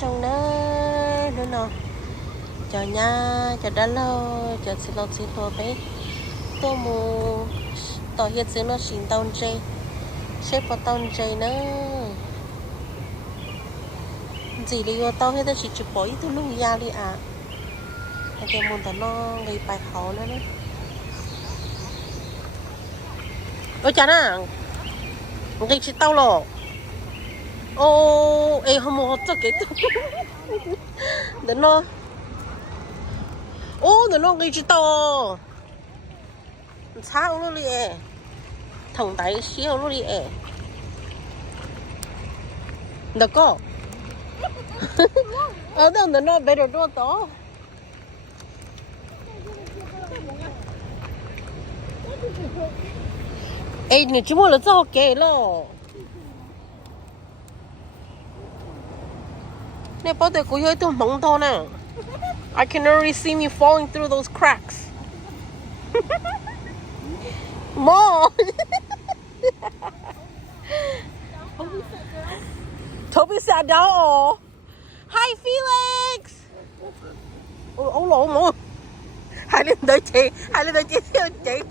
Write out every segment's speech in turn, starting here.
xong nữa nó cho nha cho đã lâu cho xin lỗi bé tôi mua tao hiện giờ nó xin tao chơi xếp vào tao chơi nữa gì đi vô tao hết tao chỉ chụp bỏ ít tôi lúc ra đi à cái môn tao nó gây bài khó nữa đấy ôi chán à gây chỉ tao rồi ô ê không mua cho cái đến nó ô đến nó gây chỉ tao sao luôn đi thằng tay xíu luôn đi được có ở đâu đến nó bé đồ đua to ê你只摸了照给了那包的古有一种蒙头呢 I can already see me falling through those cracks More Toby sat down oh Hi Felix ông lộn mà hai lên đợi chị theo chị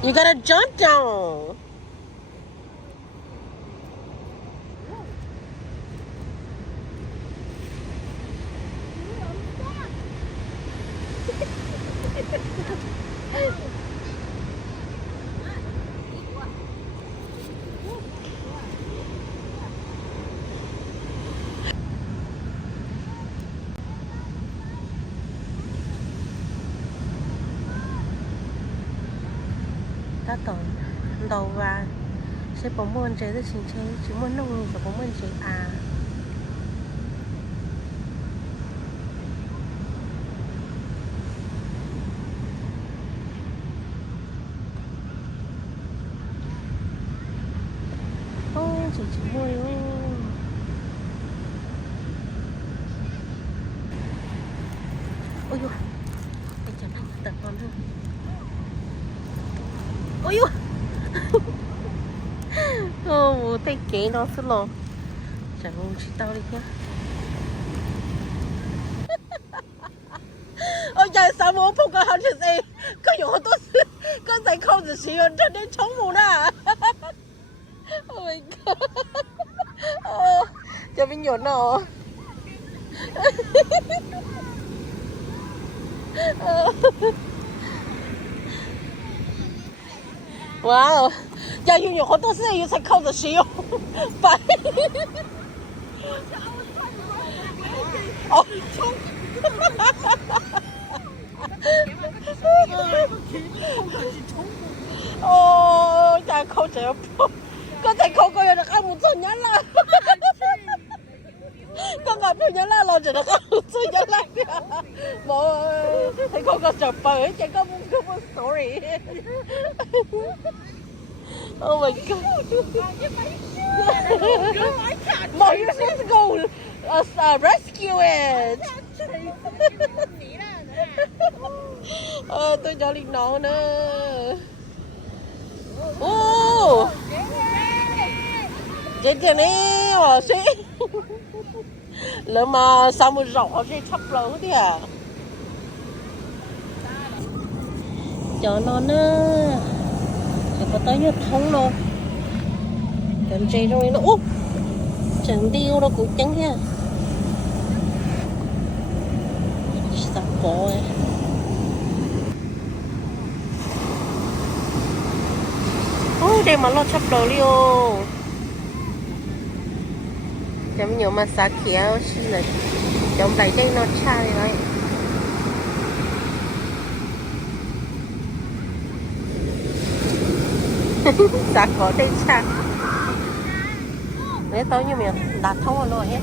You gotta jump down. Đã tổn đầu và sẽ bóng môn chế rất chính chế chứ muốn nông và bóng môn chế à ô chỉ môi ô ôi dồi để chẳng thành tận con hơn ôi dồi ô tay kế nó rất lo chẳng không chỉ tao đi nhá ôi trời sao mà phụ cái hòn gì có nhiều tốt có giày không gì xí hơn cho nên chống mù nè oh my god cho mình nhổn nó wow giờ要用好多時要食扣就少弊哦哦就係扣就有嗰隻扣個樣就扣唔盡人啦個牙片人啦攞住就扣唔盡人啦冇你嗰個就弊隻根本 story Oh my god! No, you're supposed to go rescue it. Tôi cho linh nó nữa. Chết này, xí. Lỡ mà sao mà rõ cái thấp lớn thế à? Cho nó nữa. Có tới như thông rồi cần chơi rồi nó úp chẳng điêu đâu cũng chẳng nha sắp có đây mà lo chấp đầu liêu chấm nhiều mà xa kéo xin là trong tay đây nó chai đấy xa có đây xa đấy tới như mình đặt thông rồi hết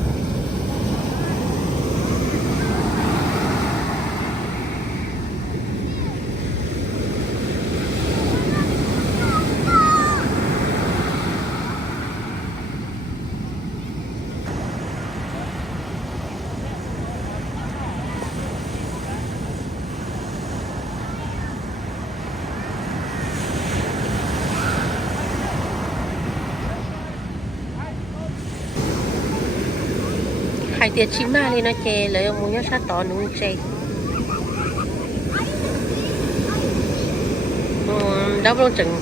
hai tiệt chim ma đi nó chè lấy muốn nhớ sát tỏ nung chè đâu luôn chừng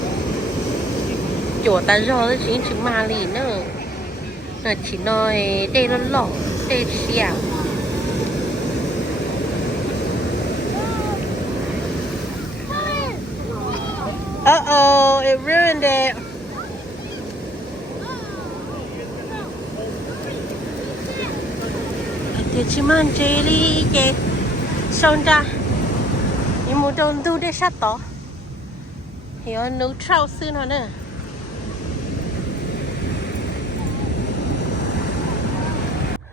chùa ta do nó chỉ chim ma đi nữa là chỉ nói đây nó lỏ đây xẻo uh-oh, it ruined it. Thì chỉ mang chơi đi kì xong ra nhưng một đồng tu để sát tỏ thì nó nấu trâu xưa nó nè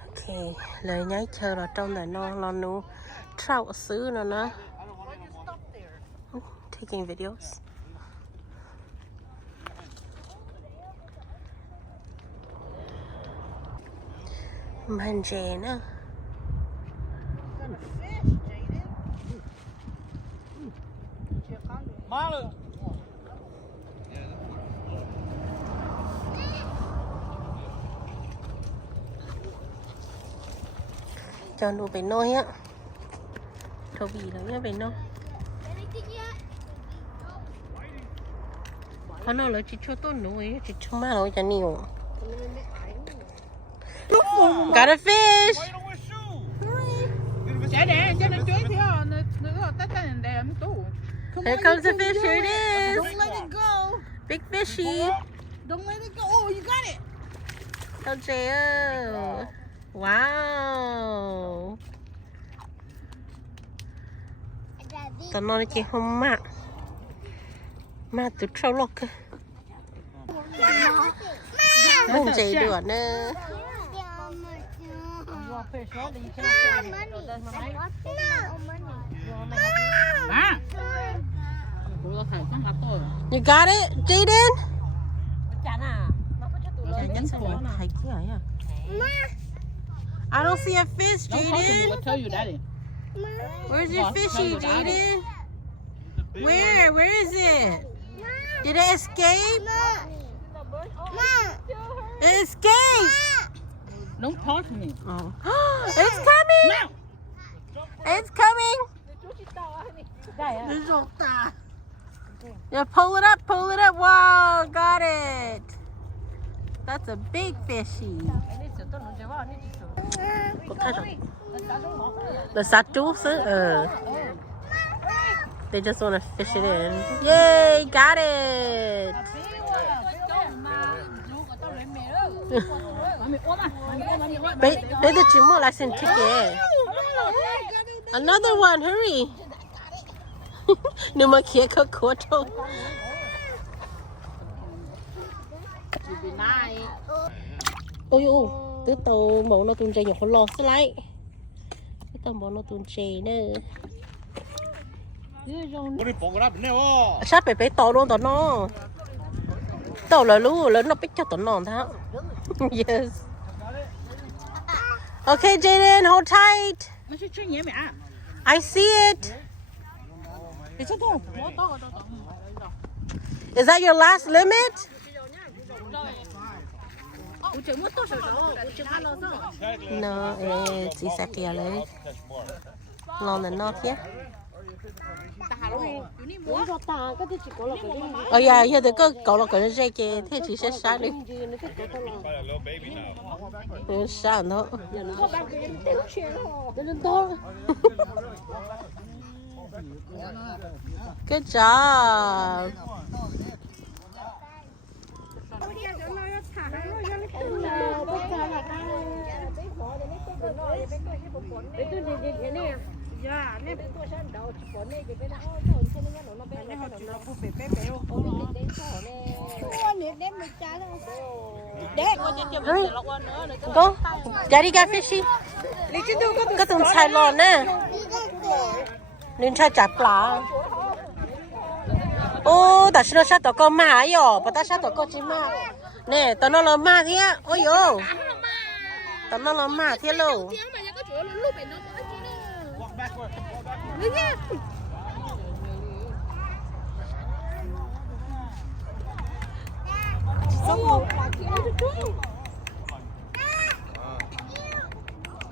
ok lời nhái chờ là trong này nó nấu trâu xưa nó nữa taking videos mang chè nữa cho nó về nôi á thầu bì là nhá về nôi có nó là chỉ cho tôi nôi chỉ cho má nó cho nhiều got a fish here comes the fish. Here it is. Don't let it go. Big fishy. Don't let it go. Oh, you got it. Đâu trời. Wow. Tao nói chị không mạ. Mạ từ trâu lọc cơ. Không chạy được nữa. You got it, Jaden? I don't see a fish, Jaden. I'll tell you, Daddy. Where's your fishy, Jaden? Where? Where is it? Did it escape? It escaped. Don't talk to me. Oh. It's coming. It's coming. Yeah, pull it up, pull it up. Wow, got it. That's a big fishy. The satu, they just want to fish it in. Yay, got it. Bây giờ chỉ mua lại xin ticket. Another one, hurry. Đừng mà kia có cố trâu. Ôi ôi, tứ tàu mẫu nó tuôn chè nhỏ lo sẽ lại. Tứ tàu mẫu nó tuôn chè nữa. Sát phải phải tàu luôn tàu nó. Tàu là lú lớn nó bích cho tàu nó tháo. Yes. Okay, Jaden, hold tight. I see it. Is that your last limit? No, it's exactly alright. Long enough, yeah. Oh yeah, yeah, the girl got like a shake. Thế chỉ sẽ sáng đi. Sáng thôi. Good job. Go. Daddy got fishy. Có từng xài lon nè. Nên cho chặt lá. Ô, ta xin nó sát tao con ma ấy à, bà ta sát tao con chim ma. Nè, tao nó là ma thế á, ôi yo. Tao nó là ma thế luôn.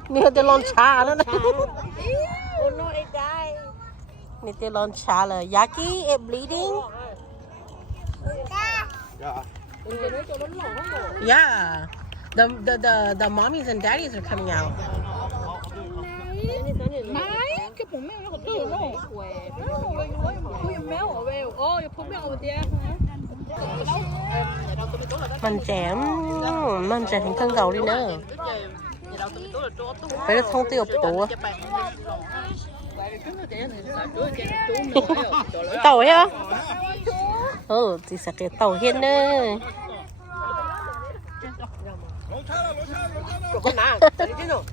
Nè tôi lon trà nữa này. Oh no, it died. Nè tôi lon trà là Yaki, it bleeding. Yeah. The mommies and daddies are coming out. Mày, cái bụng mèo nó còn tươi nó. Put your milk away. Oh, you put milk over there. Mình trẻ thành thân gầu đi nữa. Phải thông tiêu bố. Tàu hả? Ừ, thì sẽ cái tàu hiên nữa. Con nào? Chứ nào?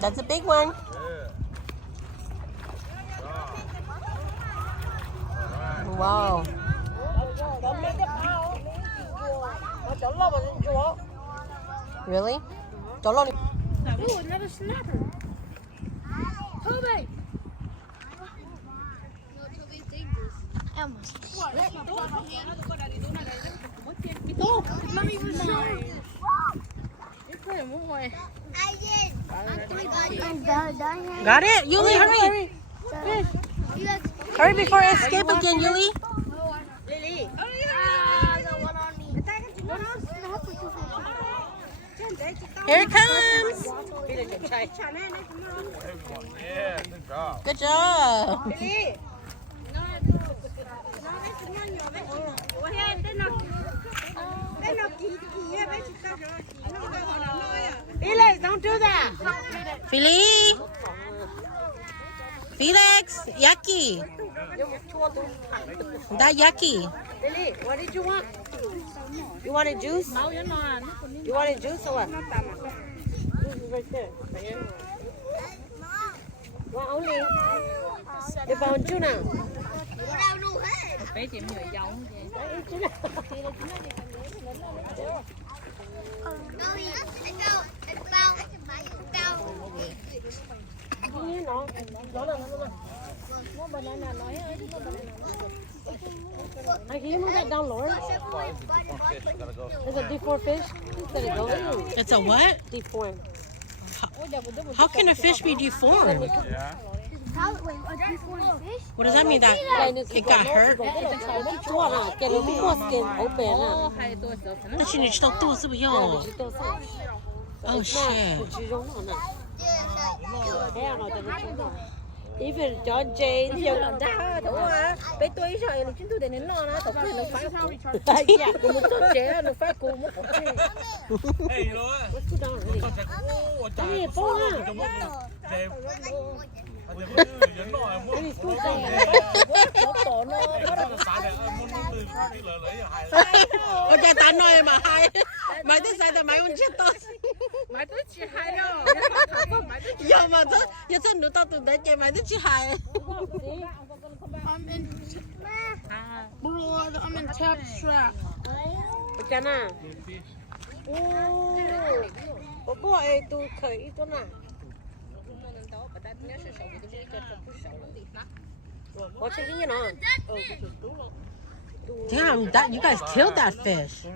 That's a big one. Wow. Really? Oh, another snapper. Toby. No, it's not even mine. Got it? Yuli, hurry. Hurry before I escape again, Yuli. Here it comes. Good job. Felix, don't do that. Felix, Yaki. That Yaki. Lily, what did you want? You want a juice? You want a juice or what? Juice is right there. What only? Để vào chú nào? Bé chị người giống vậy. I can you move that down lower? It's a deformed fish. It's a what? Deformed. How can a fish be deformed? What does that mean? That it got hurt? That you need to do is Oh shit. Even John Jay, giờ làm ra đúng không? Bé tôi rồi nó chính tôi để nên nó tổng cái nó phải dạ, một số trẻ nó phải cùng một cái. What's going on? Cái gì phố á? Ôi trời ta nói mà hay. Mày tới sai ta mày con chết tôi. Mày tới chị hay đâu? Giờ mà tôi giờ tôi nữa tao từ đấy chơi mày tới chị hay. Bro, I'm in tap strap. Chả nè. Bố ơi tôi khởi tôi nè. Damn, that you guys killed that fish.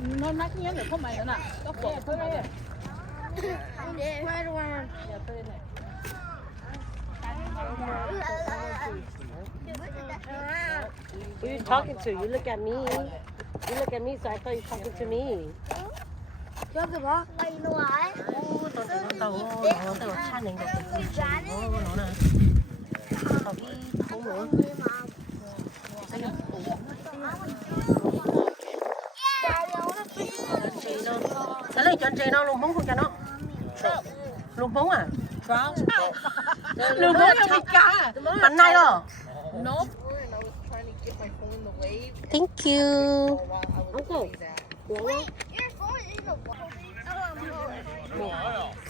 Nó nát nhớ được không mày nữa nè. Có bộ thôi đây. Who are you talking to? You look at me. You look at me, so I thought you were talking to me. Cái này cho chị nó luôn bóng không cho nó. Luôn bóng à? Luôn bóng cho bị cá. Bánh này rồi. Nope. Thank you. Uncle.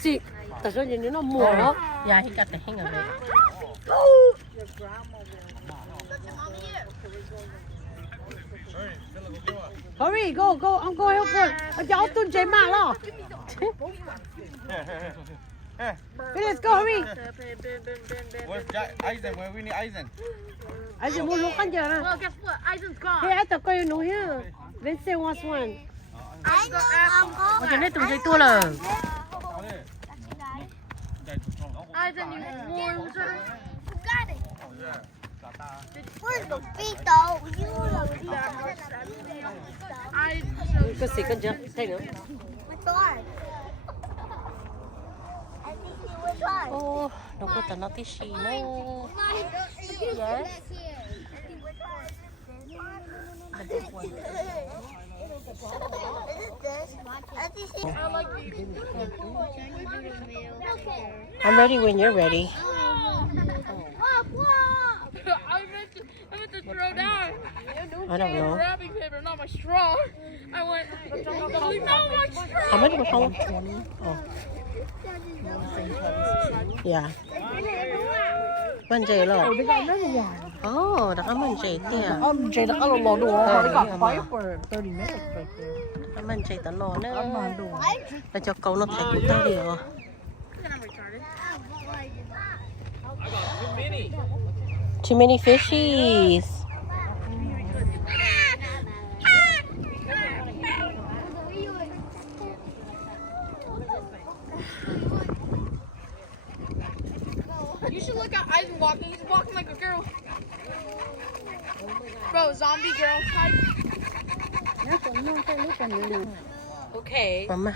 See, tại sao nhìn nó mùa đó? Yeah, he got the hang of it. Hurry, go, ông go help her. Ông cháu tuân chế mạng lo. Let's go, hurry. Where's Eisen? Where we need Eisen? Eisen muốn lúc ăn giờ nè. Well, guess what? Eisen's gone. Hey, I thought you know here. Vince wants one. Cho nên tụi dây tua là. Eisen, you warm, sir. Where's the beetle? Có xì con chưa? Thấy nữa. Ô, nó có tao nó tí xì nữa. Yes. I'm ready when you're ready. I meant to throw down. I don't know. Wrapping paper, not my straw. I went, not my straw. How much was home? Oh. Yeah. Mình chơi rồi. Oh, đã có mình chơi kìa. Chơi đã có lò đồ. Họ đã got quiet for 30 minutes right there. Mình chơi tao lò nữa. Là cho cậu nó thấy của tao đi rồi. Too many fishies. You should look at Eisen walking. He's walking like a girl. Bro, zombie girl type. Okay. Mama.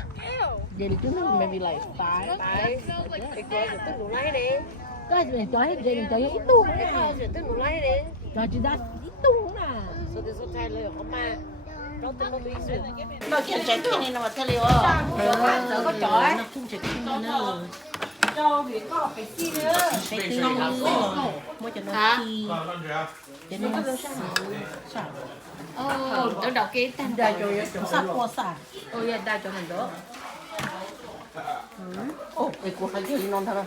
Jadi tu maybe like 5. Smells like Cái tôi đủ lấy đi. Cái này cho hết jadi cho hết itu. Cái tôi đủ lấy đi. Cho chị đã itu nè. So this will tell you không mà. Nó tôi bị sự. Nó kiện chạy kia này nó theo liều. Có chọi. Nó không chạy kia nữa. Cho việc có phải xí nữa. Phải tư mua cho nó chi. Cho nên nó sao? tôi đọc cái tên Dah cho ya. Sắp puasa. Oh ya dah cho mình đó. Oh, cô hay chơi non thật.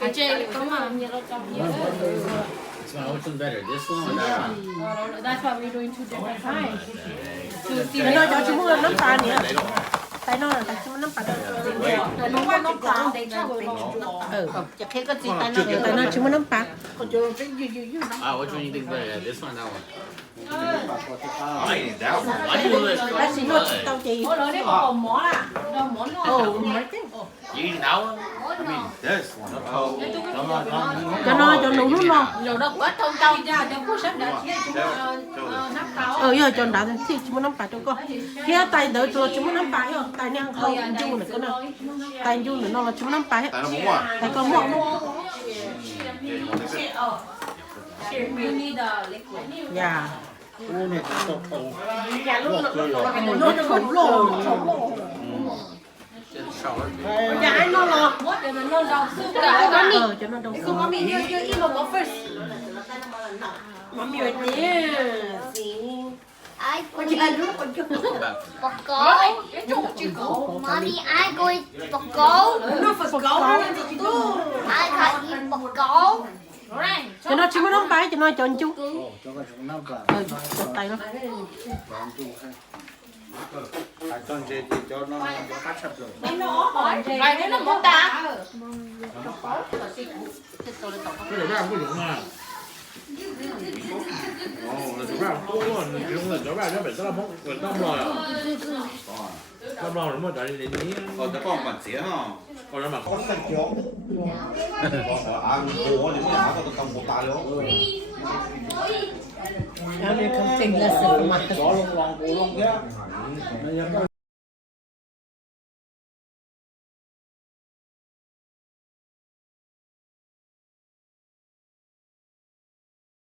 ở trên có mà như nó trong như Which one's better? This one or that one? that's why we're doing two different kinds. Để nó cho chúng mua nấm pha nè. Tại nó là tại chúng nấm pha đó. Nó mua nấm pha. Chắc cái gì tại nó chúng mua nấm pha. Which one you think better? Yeah, this one or that one? I need that one. Why do you do this? Bác sĩ nó tao chị. Ôi nó còn mỏ à. Đâu mỏ nó. Oh, mấy cái. You eating that one? I mean, this one. Cho nụ luôn lo. Rồi đâu có thông tao ra cho phút sắp đã nắp tao. Giờ cho đã thì chúng nấm pha cho con. Kia tại đợi cho chúng nấm pha rồi. Tại nang không chung nữa con nào. Tại chung nữa nó là chúng nấm pha hết. Tại nó muốn à? Tại con mua. You need a liquid. Yeah. Nó khổng lồ. Dạ anh nó lo. Cho nó đau xương Cho nó đâu. So mommy, you eat one first. Mommy right there. See. I go Bọc Bocco. Mommy, I go eat Bocco. No, for go. I can't eat Bocco. Cho nó chỉ muốn nắm tay cho nó cho anh chú. Cho tay nó. Này nó một ta. Cái này ra không dụng à? Là chỗ ra không có là chuyện là chỗ ra nó phải rất là mốc người tâm rồi à? Tâm rồi đúng rồi tại vì ní. Còn cái con mặt xỉa hả? Còn nó mặt có xanh chó. Ăn cua thì mới ăn có tao một ta luôn. Now there comes thing lesson. Chó lông lông kia.